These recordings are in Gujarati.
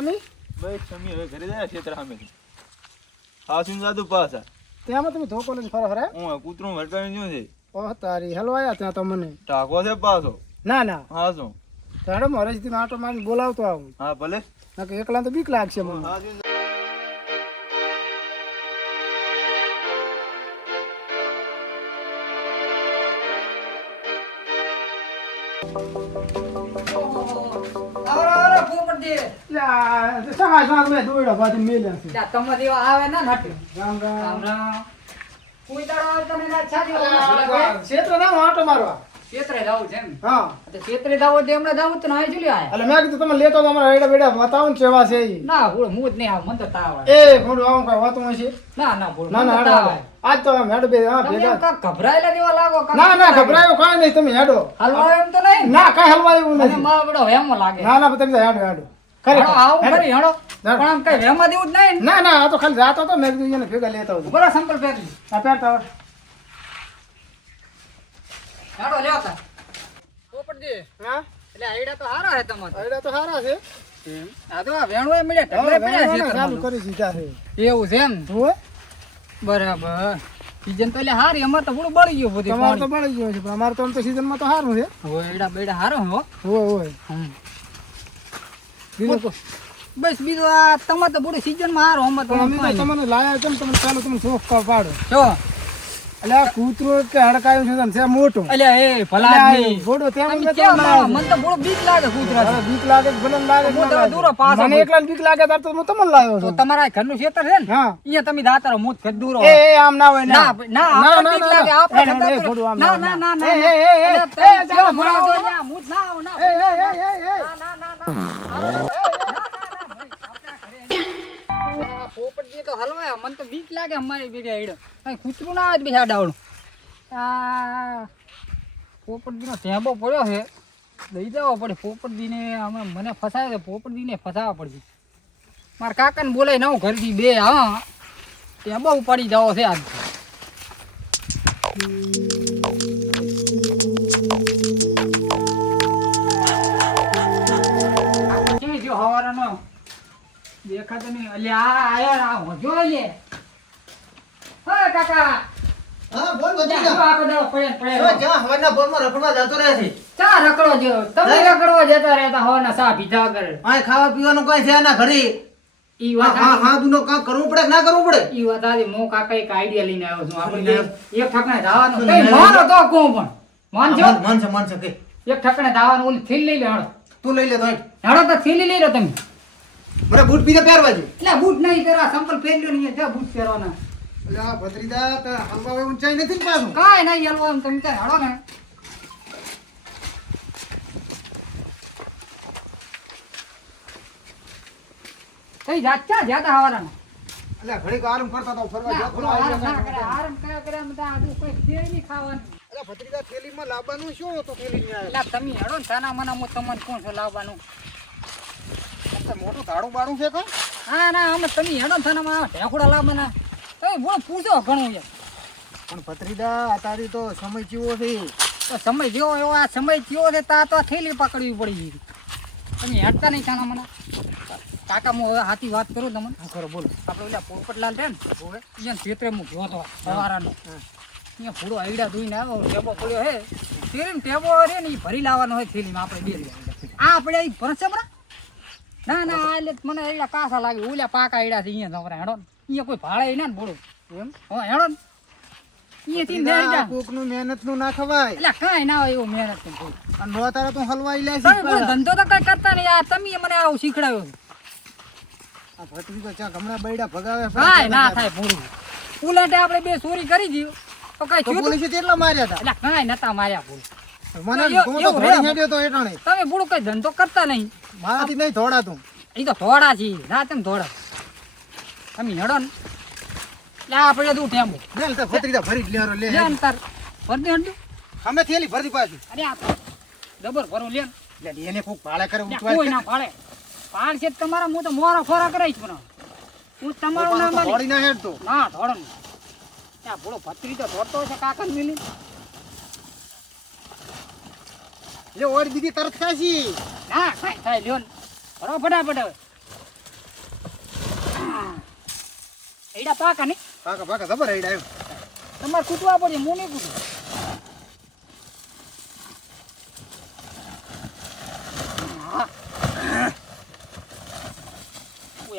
તમે બસ સમી હવે ઘરે જાય ક્ષેત્ર સામે હા સુન જાદુ પાછા ત્યાંમાં તમે ધોકો લઈને ફરો ફરે હું કૂતરું ભટકાવી જો છે. ઓહ તારી હલવાયા ત્યાં તો મને. ટાંકો છે પાછો? ના ના. હા શું? તો હેડો મારે માટો આટો મારીને બોલાવતો આવું. હા ભલે. નકર એકલા તો બીક લાગશે મને. હાસુન ક્ષેત્ર ના આટો મારવા. ક્ષેત્રે જાવું છે એમ. હા તો ક્ષેત્રે જાવું તો હમણાં જાવું તો ના અહીં ચૂલી આયા. એટલે મેં કીધું તમે લેતો તમારા રેડા બેડા બતાવો ને છે ઈ. ના, ભૂલ, હું જ નહીં આવું. મને તો તાવ આવે. એ ખોટું આવું કઈ વાતું હશે ના, ના, ભૂલ, ના ના તાવ આવે. આજ તો આમ બે હા ભેગા ગભરાયેલા જેવા લાગો, ના ના ગભરાયો કાંઈ નહીં તમે હેડો હલવાય એમ તો નહીં ના કાંઈ હલવા એવું નથી મારો લાગે. ના ના તમે હેડો હેડો ખરી આવું હેડો. ખરી, હેડો. હેડો. પણ આમ કઈ વહેમા જેવું જ નહીં ના ના આ તો ખાલી જાતો તો મેં કીધું એને ભેગા લેતા બરાબર, સંપલ પહેરી. આ પહેરતા હેડો, લ્યો તાર. પોપટજી, હા? એટલે આઈડા તો હારા હે તમારે. આઈડા તો હારા છે. આ તો વેણો એ મળ્યા, હવે પડ્યા છે ચાલુ કરી દીધા છે. એવું છે એમ? હોય બરાબર. સીઝન તો એટલે હારી અમાર તો પૂરું બળી ગયું બધું તમારે તો. બળી ગયું છે પણ અમારે તો આમ તો સીઝનમાં તો સારું છે. હોય એડા બેડા હારો હો. હોય હોય હમ. બીજું બસ બીજું આ તમારે તો પૂરું સીઝનમાં હારો અમાર તો અમે તો તમને લાયા કેમ તમને ચાલો તમને શોખ કા પાડો. જો. એટલે આ કૂતરો કે હડકાયું છે ને છે મોટું. અલ્યા એ ભલા આદમી. ત્યાં તમે? લાવ્યો મને તો બોડો બીક લાગે કૂતરા. હવે બીક લાગે ભલે ને લાગે હું તો દૂરો પાસ મને એકલા બીક લાગે તાર તો હું તમને લાવ્યો છું. તમારા આ ઘરનું ખેતર છે ને? હા. અહીંયા તમે દાતરો મુત કરી દૂરો. એ એ આમ ના હોય ના. ના ના બીક લાગે આપણે ના ના, ના ના એ, ના. એ, એ, એ, કેવા ભણાવો. માણસો છે? ના આવો, ના. એ, એ, એ, એ, એ. ના, ના, ના, પોપટજી તો હલવાય. મને તો બીક લાગે અમારી ભેગા હેડો. કઈ કૂતરું ના આવે બેસા ડાવડું. આ પોપટજીનો ટેબો પડ્યો છે. દઈ જવો પડે પોપટજીને અમે મને ફસાયો છે. પોપટજીને ફસાવવા પડશે. મારા કાકાને બોલાય ના હું ઘરથી બે, હા. ટેમ્પો ઉપાડી જવો છે આજ. નહીં. અલ્યા આ આયા આ હોજો લે હા કાકા. હા બોલ બધી જો. આખો પડે પડે જો. જ્યાં હવાના પોરમાં રખડવા જતો રહે છે. ચા રખડો જો. તમે રખડવા જતો રહેતા હવાના સા પીધા વગર. આય ખાવા પીવાનું કોઈ છે ના ઘરે? ઈ વાત હા. હા દુનો કામ કરવું પડે કે ના કરવું પડે? ઈ વાત આજે મો કાકા એક આઈડિયા લઈને આવ્યો છું. આપણે એક ઠકણે જવાનું કઈ મારો તો કો પણ. માનજો હા, માન છે માન છે કે. એક ઠકણે જવાનું ઓલી થીલ લઈ લે હેડો. તું લઈ લે તો. હેડો. તો થીલ લઈ લો તમે. મને બૂટ પીને પહેરવા એટલે બૂટ નહીં પહેરવા સંપલ પહેર્યો નહીં જા બૂટ પહેરવાના. એટલે આ ભત્રીજા તો હલવા ઊંચાઈ નથી ને પાછું? કાંઈ નહીં હલવા એમ તમે ત્યાં હળો ને. કઈ જાત ક્યાં હવારાના? એટલે ઘડીક આરામ કરતા તો ફરવા જતો આરામ આરામ કર્યા કર્યા તો આજુ કોઈ ખીર નહીં ખાવાનું. એટલે ભત્રીજા થેલીમાં લાવવાનું શું હતું થેલી ને એટલે તમે હેડો ને તાના માના હું તમને કોણ છો લાવવાનું? મોટું ધાડું બાડું છે કા? હા ના અમે તમે હેડો થાના માં માના લાવ મને તમે બોલ પૂછો ઘણું છે પણ ભત્રીદા અત્યારે તો સમય કેવો છે. તો સમય જેવો એવો આ સમય થયો છે તા તો થેલી પકડવી પડી તમે હેડતા નહીં થાના મને કાકા હું હવે હાથી વાત કરું તમને. હા ખરો બોલો. આપણે ઓલા પોપટલાલ છે ને અહીંયા ક્ષેત્રે હું ગયો હતો સવારાનો. અહીંયા પૂરો આઈડા ધોઈને આવ્યો ટેબો પડ્યો હે થેલીમાં ટેબો રે ને એ ભરી લાવવાનો હોય થેલીમાં આપણે બે. આ આપણે ભરશે બરા ના ના એટલે મને એટલા કાસા લાગે ઓલા પાકા આયડા છે અહીંયા તમારે હેડો અહીંયા કોઈ ભાડે ના ને બોલો. એમ? હો હેડો ના. ખવાય. એટલે કાઈ ના હોય એવું મહેનત કોઈ. અને નો તારે તો હલવાઈ લે તમે ધંધો તો કઈ કરતા નહીં આ તમે મને આવું ભત્રીજો ચા ગમણા બૈડા ભગાવે કાંઈ ના થાય પૂરું ઉલાટે આપણે બે ચોરી કરી દીધું. તો કઈ? પોલીસે કેટલા માર્યા હતા? એટલે કાંઈ નતા માર્યા પૂરું મને તો ઘોડી હેડ્યો તો એટાણે તમે બુડો કઈ ધંધો કરતા નહીં. મારાથી નહીં ધોડાતું એ તો થોડા છે ના તેમ થોડા તમે હેડો ને. લા આપણે તું ટેમ્પો લે તો ભત્રીજા ભરી જ લેરો લે લે અંતર ભરતી હંડું અમે થેલી ભરતી પાછી. અરે આ ડબર ભરું લે. લે એને કોક ભાળે કરે ઉઠવાય કોઈ ના પાડે પાણ છે તમારા હું તો મોરો ફોરા કરાવીશ પણ. હું તમારું નામ. ઘોડી ના હેડતો. ના ધોડો ને. ત્યાં ભૂલો ભત્રી તો ધોડતો છે કાકા મિલી. લે ઓર દીદી તરત ખાશી હા ખાય ખાય લ્યો બરો ફટાફટ એડા પાકા ને પાકા પાકા ખબર એડા એમ. તમારે કૂટવા પડે હું નહીં કૂટું.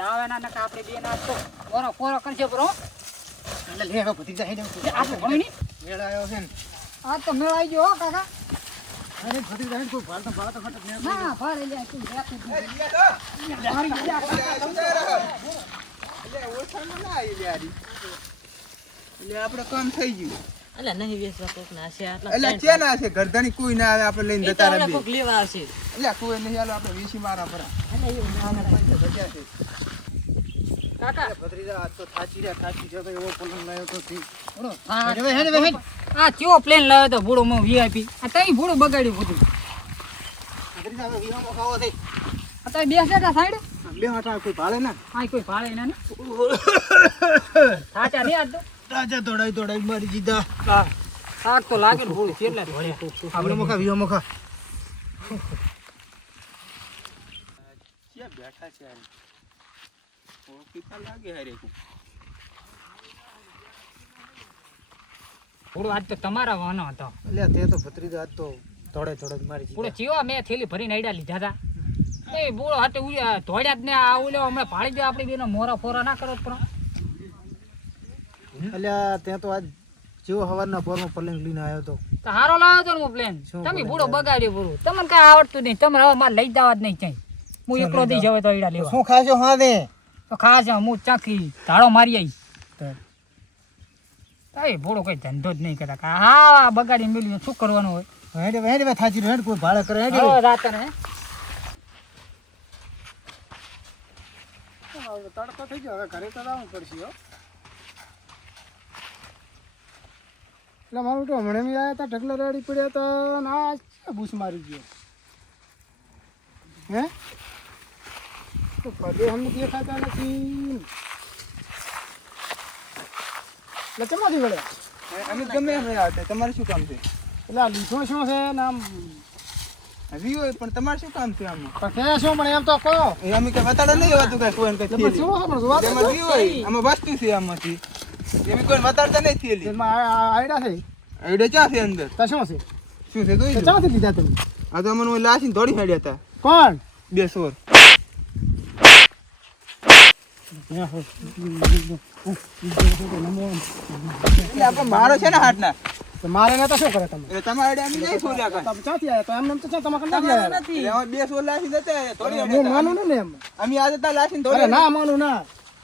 આવે ના નકા બે ના તો કોરો ફોરો કરશે બરો. એટલે લે હવે ભતી જાય આપણે ભણી મેળાયો છે ને. આ તો મેળા આવી ગયો કાકા. અરે કોઈ ફટક ના ભાડે લે તું રહેતું જ નહીં. એટલે કામ થઈ ગયું. અલા નહીં વેચવા કોક ના છે આટલા એટલે ત્રણ ના છે? ઘરધાની કોઈ ના આવે આપણે લઈને જતા રહીએ. કોક લેવા આવશે. એટલે કોઈ નહીં હાલો આપણે વીસી મારા પર અલા એવું ના કરાય. કાકા. ભત્રીજા આજ તો થાચી રહ્યા થાચી જતો એવો પલંગ લાવ્યો તો થી હા હવે, હે હવે, હેડ. આ ચો પ્લેન લાવ્યો તો ભૂડો માં વીઆઈપી આ તઈ ભૂડો બગાડ્યું બધું. આ બેસે તા સાઈડ? બે હાટા કોઈ ભાળે ના આ કોઈ ભાડે ના? ને સાચા નહીં આજ તો રાજા દોડાઈ દોડાઈ મારી દીધા હા શાક તો લાગે ને ભૂડું કેટલા ઢોળ્યા આપણે મોખા વીહામાં ખા બેઠા છે લાગે હારે ભૂડો આજ તો તમારા વાનો હતો. એટલે તે તો ભત્રીજા આજ તો થોડે થોડે મારી પૂરો ચીવા મેં થેલી ભરીને આઈડા લીધા હતા એ બોળો હાથે ઉડ્યા ધોડ્યા જ ને આ ઉલ્યો હમણાં ભાળી દે આપણી બેનો મોરા ફોરા ના કરો પણ એટલે ત્યાં તો આજ જેવો હવારના પોરમાં પ્લેન લઈને આવ્યો તો. તો હારો લાવ્યો તો હું પ્લેન? તમે plan બગાડ્યો પૂરું તમને કઈ આવડતું નહીં. તમે હવે મારે લઈ જવા જ નહીં ચાઈ હું એકલો દઈ જવે? તો આઈડા લેવા. શું ખાશો હા દે તો ખાસ હું ચાખી ધાડો મારી આવી એ ભોળો કઈ ધંધો જ નહીં કરતા. હા બગાડી મેલ્યું શું કરવાનું હોય? હેડે હેડે થાચી હેડ કોઈ ભાડે કરે હેડે. હવે રાતે ને તડકો થઈ ગયો હવે ઘરે તો જવું પડશે હો. એટલે મારું તો હમણાં બી આવ્યા હતા ઢગલા રેડી પડ્યા હતા ને છે મારી ગયો. હે? તો પદે હમ દેખાતા નથી. એટલે ચમાથી વળ્યા અમે ગમે એમ રહ્યા હતા તમારે શું કામ છે? એટલે આ લીધો શું છે ને આમ? હજી પણ તમારે શું કામ છે આમાં? પણ કે શું પણ એમ તો કહો એ અમે કઈ બતાડો નહીં હોતું કઈ કોઈ. શું છે પણ એમાં આમાં વસ્તુ છે આમાંથી. એમ કોઈ વતાડતા નહીં થયેલી. એમાં આ- આ આયડા છે. એડે ક્યાં છે અંદર? તો શું છે? શું છે જોઈ તો લીધા તમે? આ તો ઓલા લાસીને દોડી હેડ્યા હતા. કોણ? બે સોર એટલે આપણે મારો છે ને હાથના. મારે ને તો શું કરે તમે? એટલે તમારે અમે નહીં સોર્યા કાંઈ. તમે ક્યાંથી આવ્યા? તો એમ તો છે તમારે નથી આવ્યા? એટલે અમે બે સોર લાસીને જતા રહ્યા, હું માનું ને એમ અમે આજે ત્યાં લાસીને દોડી ના માનું ના.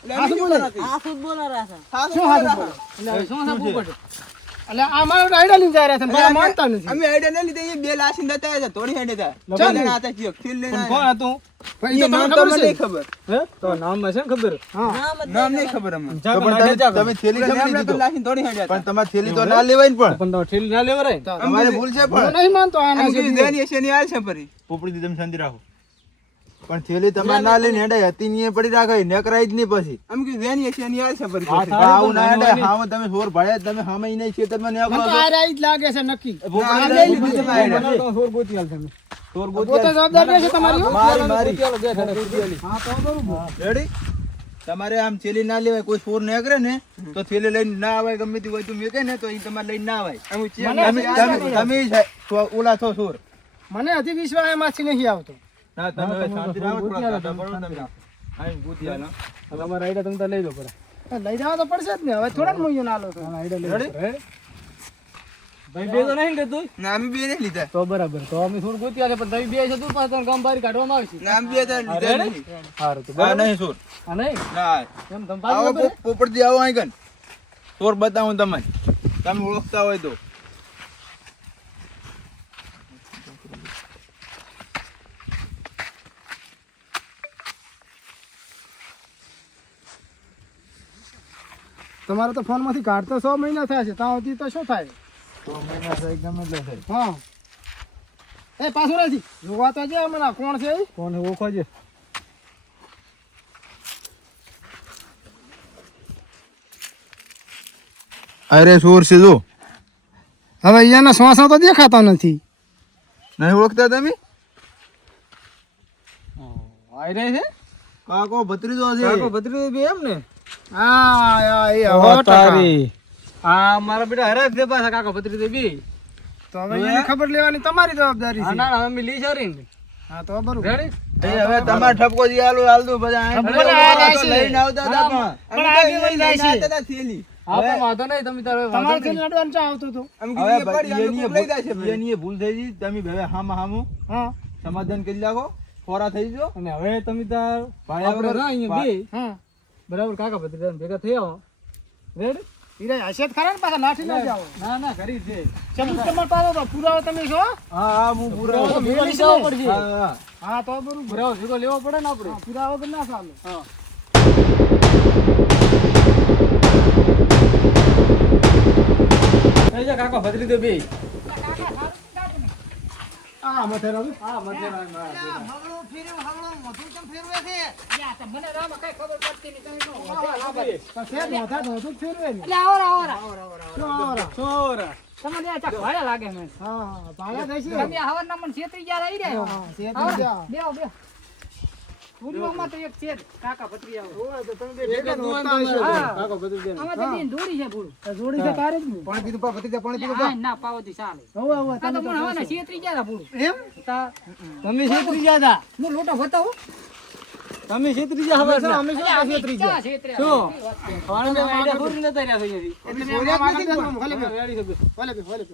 એટલે શું બોલે? આ ફૂટબોલર આ છે. શું શું બોલે? બોલે? શું છે ભૂપત? એટલે આ મારો આઈડા લઈને જાય રહ્યા છે ને માનતા નથી. અમે આઈડિયા ન લીધે એ બે લાસીને જતા રહ્યા, થોડી હેડે હતા. ચાલ. બે આતા ચિયો, ખીલ લઈને કોણ હતું? પણ એ નામ તમને તમને નહીં ખબર. હે? તો નામ છે ને ખબર? હા. નામ નહીં ખબર. અમને. તમે થેલી કેમ લીધી તો તો? લાસીને દોડી પણ તમારે થેલી તો ના લેવાય ને પણ. પણ તો ઠીલ ના લેવરાય તમારે ભૂલ છે પણ. નહીં માનતો આ અમે દેની હશે ને હાલ છે પરી. પોપડી દી શાંતિ રાખો. પણ થેલી તમારે ના લઈને હેડે હતી ની એ પડી રાખે નકરાઈ જ નહીં પછી. અમે કીધું, દેની છે ની છે પરી. આવું ના. હેડે હાવ તમે સોર ભળે તમે હામે ઈ નહીં ખેતરમાં ને મને આ રાઈ જ લાગે છે નક્કી. ના, લઈ લીધી તમે હેડે સોર ગોતી આલ તમે. સોર પોતે તો જવાબદાર છે તમારી મારી મારી હા તો બરોબર રેડી? તમારે આમ થેલી ના લેવાય કોઈ સોર નીકળે ને તો થેલી લઈને ના આવે ગમે તે વસ્તુ મેકે ને તો એ તમારે લઈને ના આવે અમે તમે તમે તમે તો ઓલા છો સોર. મને હજી વિશ્વાસ એમાંથી નહીં આવતો. ના તમે હવે શાંતિ રાખો થોડા કાઢા પડો તમે આવીને ગોતી આલો. તમારા આઈડા તમે લઈ લો પડે લઈ જવા તો પડશે જ ને. હવે થોડા મૂલ્યો ના લો તો. આઈડા લઈ Ready? ભાઈ બે તો નહીં લેતું ના, અમે બે નહીં લીધા. તો બરાબર તો અમે થોડું પણ તમે બે છે તું પાછળ ગામ બહાર કાઢવામાં આવશે. ના, અમે બે તો લીધા નહીં. સારું તો હા નહીં સોર. હા નહીં? ના એમ તમે આવો પાછળ પો- પોપટજી આવો અહીં કન. સોર બતાવું તમને. તમે ઓળખતા હોય તો. તમારે તો ફોનમાંથી કાઢતા સો મહિના થયા છે ત્યાં સુધી તો શું થાય? તો મહિના થાય એકદમ તે થાય. હા. એ પાછું નથી જોવા તો છે મને કોણ છે કોણ ઓળખો છે અરે સોર છે જો હવે અહીંયાના શ્વાસા તો દેખાતા નથી. નહીં ઓળખતા તમે? આઈ રહે છે? કાકો ભત્રીજો છે. ભત્રીજો બે એમ ને? હા એ. મારા બેટા હરાજ છે પાછા કાકા ભત્રીજો બી. તો હવે એની ખબર લેવાની તમારી જવાબદારી છે. ના ના અમે લી સારી ને હા તો બરોબર. રેડી હવે તમારે ઠપકો જે આલુ આલ બધા અહીં ઠપકો બધા આ તો જાય છે. લઈને આવતા હતા પણ પણ અમે તો જાય છે. થેલી. હા વાંધો નહીં તમે તારે તમારે નહીં. લડવાનું ચા આવતો હતો? હવે ભાઈ એની એ ભૂલ- એની ભૂલ થઈ ગઈ તમે હવે હામાં હામું હા. સમાધાન કરી લાગો ખોરા થઈ ગયો અને હવે તમે તાર ભાઈ આપણે ના અહીંયા બે. હા. બરાબર કાકા ભત્રીજા ભેગા થઈ આવો રેડ હીરા હશે ખરા ને પાછા લાઠી ના જાવ ના ના કરી છે. સબૂત તમારે પાડો તો પુરાવો તમે છો? હા હા હું પૂરા મેલી જવો પડશે હા હા. તો બરોબર. બરાબર ભેગો લેવો પડે ને આપણે. પુરાવો વગર ના સામે હા. દે જા કાકા ભત્રીજો બે હા મથે રવિ હા મધ્ય મને રામાં કઈ ખબર પડતી નહીં તમે શું પછી મોથા ધોતું જ ફેરવે ને. એટલે આવરા આવરા. શું આવરા? છોરા તમને આ ભાડા લાગે મને. હા હા ભાડા થઈ છે તમે હવર ના છેતરી ગયા રહી રહ્યા હા, પૂર્વમાં તો એક છે કાકા ભત્રી તો તમે ભેગા નહોતા કાકા ભત્રીજો આમાં તો બેન છે પૂરું જોડી છે તારે જ પાણી પીધું પા ભત્રીજા પાણી પીધું હા, ના પાવો તો ચાલે. હોવે, હોવે, તમે તો તો હવે ને છેતરી ગયા પૂરું એમ? તા- તમે છેતરી ગયા હતા? હું લોટો બતાવું તમે છેતરી ગયા હવે અમે શું છેતરી ગયા? શું? પાણી મેં નતા રહ્યા થઈ એટલે મેં હમણાં માગી ભલે બે, રેડી છે બે. ભલે ભલે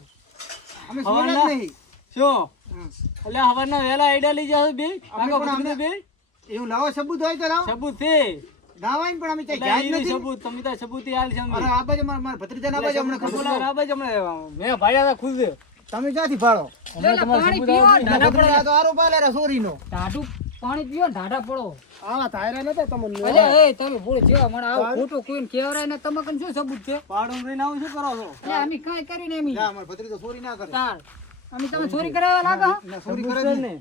અમે હવાના? સોર્યા નહીં. શું? એટલે હવારના વહેલા આઈડિયા લઈ જાવ બે. કાકા ભત્રીજો બે. એવું લાવો સબૂત હોય તો લાવો. સબૂત છે. ના પણ અમે ક્યાંય જાય નથી સબૂત તમે તો સબૂત ઈ છે. અરે આ બાજુ મારા મારા ભત્રીજા ના બાજુ હમણાં ખબર આ બાજુ અમને મે ભાડ્યા હતા ખુદ. તમે ક્યાંથી ફાળો એટલે પાણી સબૂત ને. ઢાઢા પડો. ભત્રીજા તો આરો પાલે રે સોરીનો. ટાટુ પાણી પીઓ ઢાઢા પડો. આવા થાયરા નતા તમને. અલે એ તમે બોલો જે મને આવું ખોટું કોઈને કહેવરાય ને તમે કને શું સબૂત છે? પાડો રહીને આવું શું કરો છો? એટલે અમે કાઈ કરીને ને એમ. ના ભત્રી તો સોરી ના કરે. તાર અમે તમે ચોરી કરાવવા લાગો? ના સોરી કરે ને.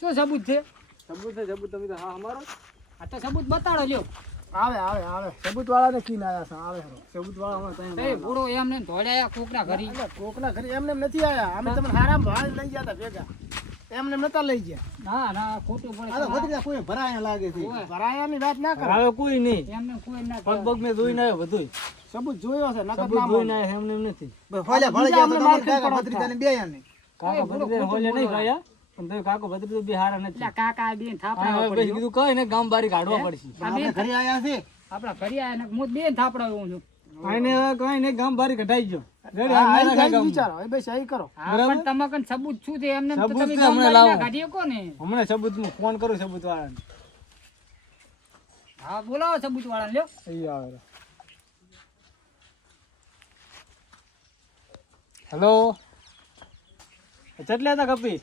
શું સબૂત છે? સબૂત છે સબૂત તમે તો હા અમારો. આ તો સબૂત બતાડો લ્યો. આવે આવે આવે. સબૂત વાળાને કી ના આયા છે આવે સબૂત વાળા અમારે ત્યાં એ બુડો એમને ધોળ્યા કોકના ઘરી. કોકના ઘરી એમને એમ નથી આયા. અમે તમને હારામ ભાળ લઈ ગયા ભેગા. એમને નતા લઈ ગયા. ના ના ખોટું પડે આ તો કોઈ ભરાયા લાગે છે. ભરાયાની વાત ના કરે. હવે કોઈ નહીં. એમને કોઈ ના પગ પગ મેં જોઈને આવ્યો બધું સબૂત જોયો છે નકર ના જોઈને માનો. આવ્યો એમને નથી. ભલે ભલે ગયા તો તમારે કાકા ભત્રીજાને બે આયા કાકા ભત્રીજા હોલે નહીં ભાયા? તમે કાકો ભત્રીજો બી હારા કાકા બેન થાપડા હા, કીધું કઈ ને ગામ બારી કાઢવા પડશે. આપણે ઘરે આયા છે? આપડા ઘરે આયા ને હું બેન થાપડા હું છું. ગામ બારી કઢાઈ ગયો. તો હેલો ચટલે હતા કપી?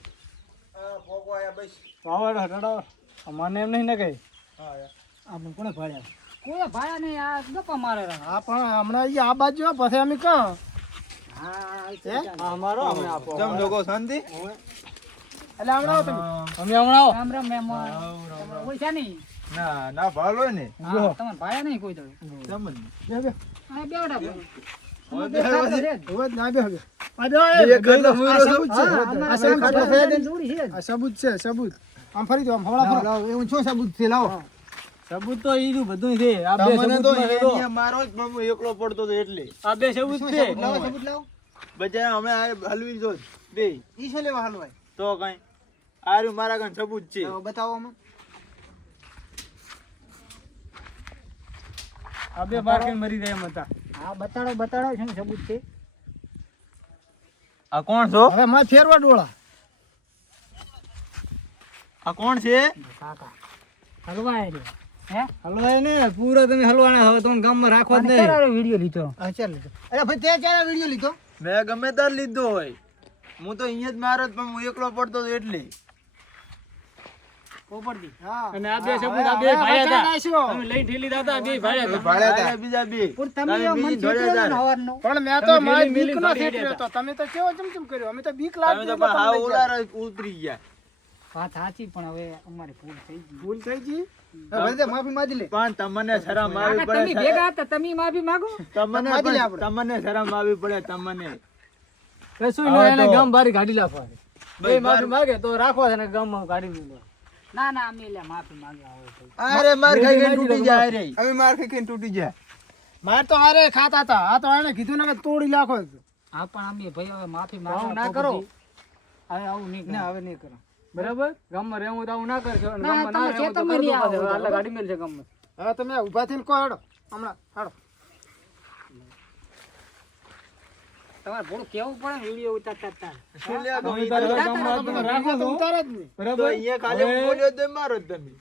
મને એમ નહીં ને કઈ. આપણે કોને ભાડ્યા? કોઈ ભાયા નહીં? આ ગપ્પા મારે હા પણ હમણાં આ બાજુ પછી અમે કહો હે? અમારો આપો. ચમ લોકો શાંતિ? એટલે હમણાં આવો તમે. અમે હમણાં આવો. રામ રામ મહેમાન ઓછા નહીં? ના ના ભાલ નહીં કોઈ તો? ચમ બે બે. બેવડા સબૂત છે. હા, સબૂત આમ ફરી દો આમ હવળા ફરો. એવું શું સબૂત છે? લાવો. સબૂત તો ઈ રહ્યું બધું છે. આ બે સબૂત તો માં રહેલો. અહીંયા મારો જ એકલો પડતો તો એટલે. આ બે સબૂત છે? લાવો સબૂત લાવો. બજાર હલવી જો બે. ઈ શું લેવા હાલવાય? તો કઈ. આ મારા કાન સબૂત છે. બતાવો અમને આ બે મરી ગયા હતા. હા બતાડો બતાડો શું સબૂત છે આ કોણ છો? હવે માં ફેરવા ડોળા. આ કોણ છે? કાકા. હલવાય રે. હે? હલવાય ને પૂરા તમે હલવાના હવે તમને ગામમાં રાખવા જ નહીં. ક્યારે વીડિયો લીધો. હા ચાલ લીધો. અરે ભાઈ તે ચાર વિડિયો લીધો. મેં ગમે તાર લીધો હોય. હું તો અહીંયા જ મારો પણ હું એકલો પડતો એટલે. પોપટજી અને આ બે સબૂત આ બે ભાઈ હતા. નાખ્યો. તમે ઠેલી દાતા બે ભાઈ હતા. ભાડ્યા હતા. બીજા બે. પણ તમે તમે મને બીજી ચેતવ્યો જોડે પણ મેં તો મારી મિલી મિલી બીકનો દોડી છેતર્યો હતા. હતો તમે તો કેવો ચમચમ કર્યો? અમે તો બીક તમે તો એટલે પણ તમને હાવ લઈ ગયા. ઉલારા ઉતરી ગયા. વાત સાચી પણ હવે અમારી ભૂલ થઈ ગઈ. ભૂલ થઈ ગઈ? માફી માંગી લે. પણ તમને શરમ આવી કાકા, તમે પડે ભેગા હતા તમે માફી માગો. તમને તમને શરમ આવી પડે તમને. કશું નહીં એને ગામ બારી કાઢી બે માફી માગે તો રાખવા છે ને ગામમાં કાઢી મૂકવા ના ના અમે લે માફી માંગવા હોય અરે માર ખાઈ ખાઈ તૂટી જાય. રે અમે માર ખાઈ ખાઈ તૂટી જાય. માર તો હારે ખાતા હતા. આ તો એને કીધું ને કે તોડી નાખો હા પણ અમે ભાઈ હવે માફી માંગવા ના કરો. હવે આવું નહીં ના હવે નહીં કરો. બરાબર? ગામમાં રહેવું તો આવું ના કરશો. ગામમાં તમે ના રહેવું તો ગાડી મેલ છે ગામમાં હવે તમે ઊભા થઈને કહો હેડો. હમણાં હેડો. તમારે થોડું કેવું પડે વીડિયો ઉતારતા ઉતારતા. શું લે ગમે તારે તારા. રાખો તો ઉતાર જ નહીં. બરાબર. અહીંયા કાલે હવે- બોલ્યો તો મારો જ તમે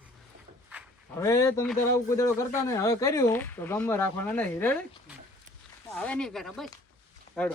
હવે તમે તારા આવું કુદડો કરતા ને હવે કર્યું. તો ગામમાં રાખવાના નહીં. રેડી હવે નહીં કરે બસ. હેડો.